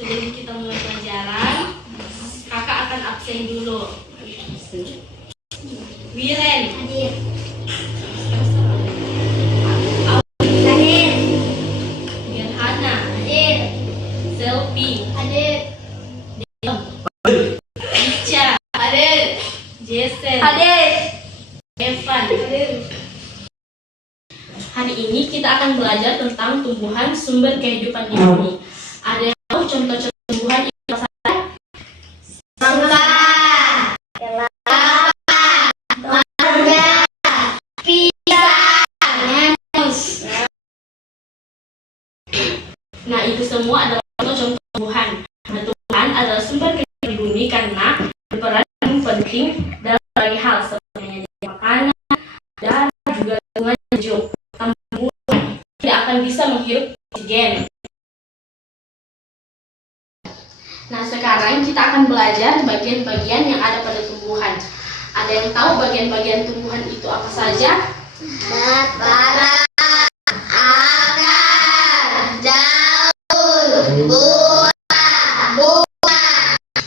Sebelum kita mulai pelajaran, kakak akan absen dulu. Wiren hadir. Hadir. Gerhana hadir. Selfie hadir. Ica hadir. Jason hadir. Evan hadir. Hari ini kita akan belajar tentang tumbuhan sumber kehidupan di bumi. Ada yang tahu contoh-contoh tumbuhan yang saja? Mangga, kelapa, mangga, pisang, manus. Nah, itu semua adalah contoh-contoh tumbuhan. Nah, tumbuhan adalah sumber kehidupan di bumi karena berperan penting dalam berbagai hal seperti menyediakan makanan dan juga lingkungan hidup. Tumbuhan tidak akan bisa menghirup oksigen. Nah, sekarang kita akan belajar bagian-bagian yang ada pada tumbuhan. Ada yang tahu bagian-bagian tumbuhan itu apa saja? Batang, akar, daun, buah, bunga.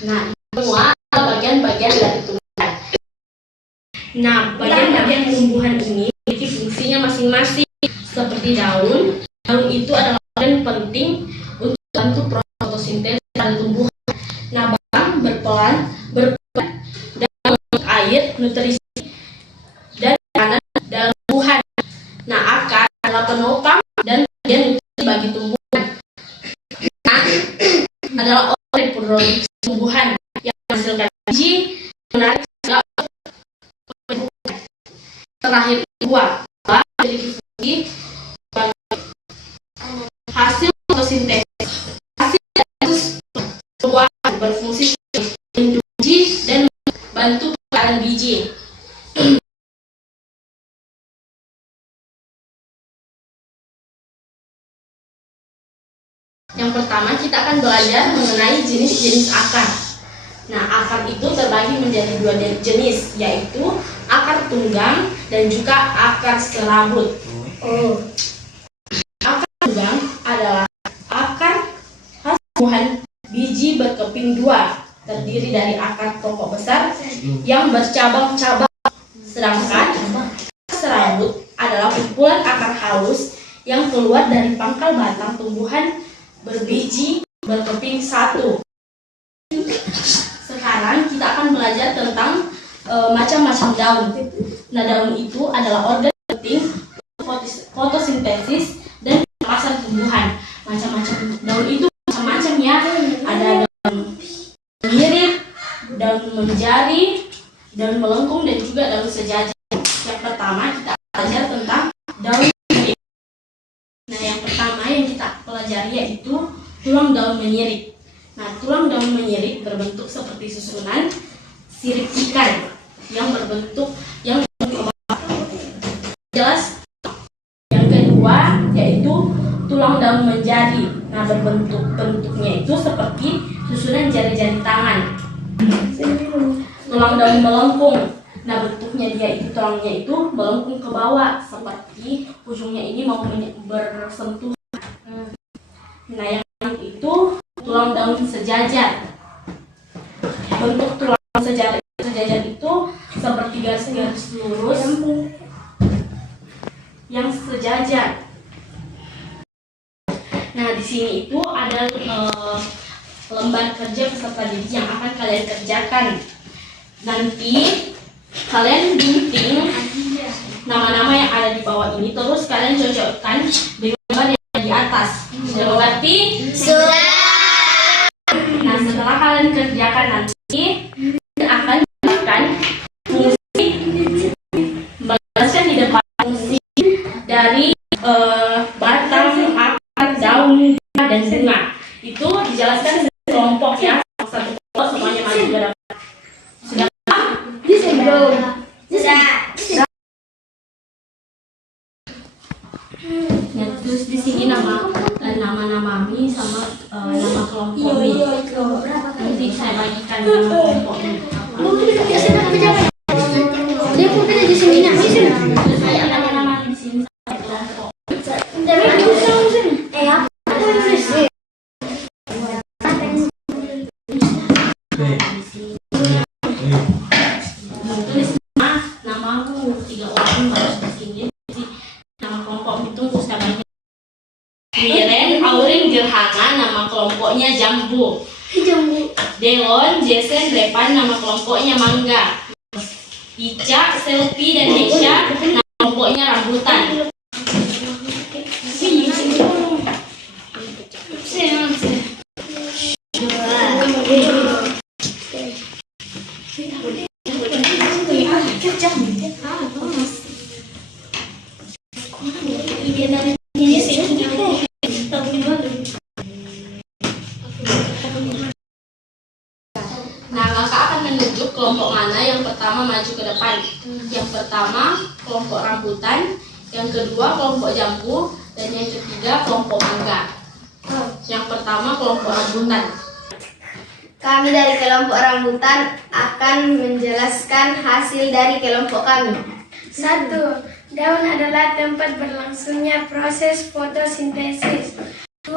Nah, semua adalah bagian-bagian dari tumbuhan. Nah, bagian-bagian tumbuhan ini memiliki fungsinya masing-masing. Seperti daun, daun itu adalah bagian penting untuk membantu proses fotosintesis pada tumbuhan. Nah, batang berperan dalam air, nutrisi, dan makanan dalam tumbuhan. Nah, akar adalah penopang dan bagian nutrisi bagi tumbuhan. Nah, adalah organ reproduksi tumbuhan yang menghasilkan biji, menarik segala tumbuhan. Terakhir, buah memiliki fungsi hasil fotosintesis. Hasil buah berfungsi melindungi biji dan membantu pemekaran biji. Yang pertama, kita akan belajar mengenai jenis-jenis akar. Nah, akar itu terbagi menjadi dua jenis, yaitu akar tunggang dan juga akar serabut. Akar tunggang adalah akar khas tumbuhan biji berkeping dua, terdiri dari akar pokok besar yang bercabang-cabang. Sedangkan akar serabut adalah kumpulan akar halus yang keluar dari pangkal batang tumbuhan berbiji berkeping satu. Sekarang kita akan belajar tentang macam-macam daun. Nah, daun itu adalah organ penting fotosintesis dan pelepasan tumbuhan. Macam-macam daun itu macam-macam ya. Ada daun mirip, daun menjari, daun melengkung, dan juga daun sejajar. Yang pertama kita belajar tentang daun mirip. Nah, yang pertama yang kita pelajari yaitu tulang daun menyirik. Nah, tulang daun menyirik berbentuk seperti susunan sirip ikan yang berbentuk jelas. Yang kedua yaitu tulang daun menjadi. Nah, bentuknya itu seperti susunan jari-jari tangan. Tulang daun melengkung. Nah, bentuknya tulangnya itu melengkung ke bawah seperti ujungnya ini mau bersentuhan. Nah, yang itu tulang daun sejajar. Bentuk tulang sejajar itu seperti garis-garis lurus yang sejajar. Nah, di sini itu ada lembar kerja peserta didik yang akan kalian kerjakan. Nanti kalian gunting nama-nama yang ada di bawah ini, terus kalian cocokkan dengan gambar yang ada di atas. Sudah mengerti? Sudah. Nah, setelah kalian kerjakan nanti akan jelaskan fungsi, menjelaskan di depan fungsi dari batang, akar, daun, dan bunga. Itu dijelaskan di kelompok ya. Satu kelompok semuanya maju ke depan. Sudah? Sudah. Ya, terus di sini nama Mami sama nama kelompok Mi. Nanti saya bagikan nama kelompoknya. Dia pun ada di sini nih. Terus saya ada nama di sini kelompok. Apa? kelompoknya jambu. Jambu. Delon, Jason, Repan nama kelompoknya mangga. Ica, Selfie, dan Desya nama kelompoknya rambutan. Nah, kakak akan menunjuk kelompok mana yang pertama maju ke depan. Yang pertama kelompok rambutan, yang kedua kelompok jambu, dan yang ketiga kelompok mangga. Yang pertama kelompok rambutan. Kami dari kelompok rambutan akan menjelaskan hasil dari kelompok kami. 1. Daun adalah tempat berlangsungnya proses fotosintesis. 2.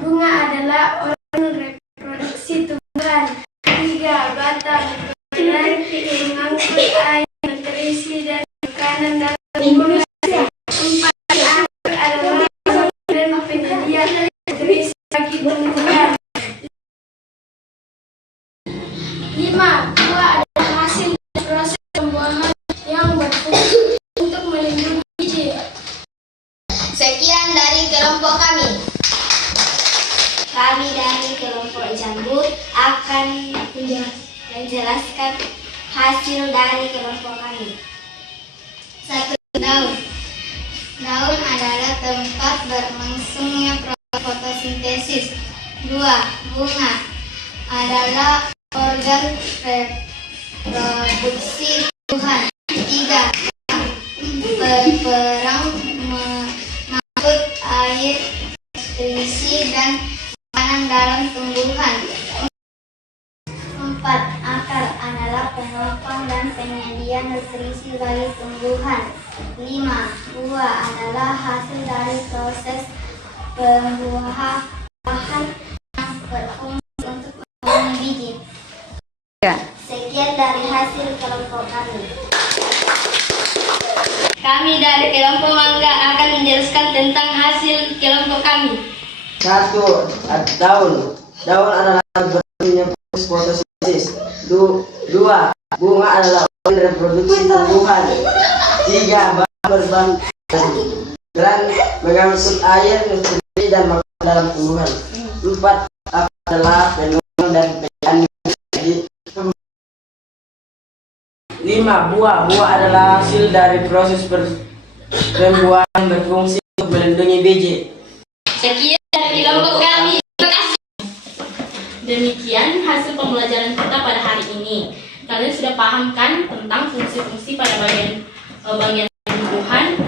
Bunga adalah organ reproduksi tumbuhan. 3. Batang tumbuhan mengangkut air nutrisi dan makanan dalam tumbuhan. 4. Anggur adalah organ penyedia nutrisi bagi tumbuhan. 5. Buah adalah hasil dari proses pembuahan yang berfungsi untuk melindungi biji. Sekian dari kelompok kami. Kami dari kelompok jambu akan menjelaskan hasil dari kelompok kami. 1. Daun. Daun adalah tempat berlangsungnya proses fotosintesis. 2. Bunga adalah organ reproduksi tumbuhan. 3. Berperang mengangkut air, nutrisi, dan makanan dalam tumbuhan. 4. Akar adalah penopang dan penyedia nutrisi bagi tumbuhan. 5. Buah adalah hasil dari proses pembuahan yang berfungsi untuk membangun biji. Sekian dari hasil kelompok kami. Kami dari kelompok mangga akan menjelaskan tentang hasil kelompok kami. 1. Daun. Daun adalah berlangsungnya proses fotosintesis. 2. Bunga adalah organ reproduksi tumbuhan. 3. Berbahan dan mengangkut air, nutrisi, dan makanan dalam tumbuhan. 4. Adalah penopang dan penyedia. 5. Buah. Buah adalah hasil dari proses pembuahan yang berfungsi untuk melindungi biji. Sekian dari kelompok kami. Terima kasih. Demikian hasil pembelajaran kita pada hari ini. Kalian sudah paham kan tentang fungsi-fungsi pada bagian tumbuhan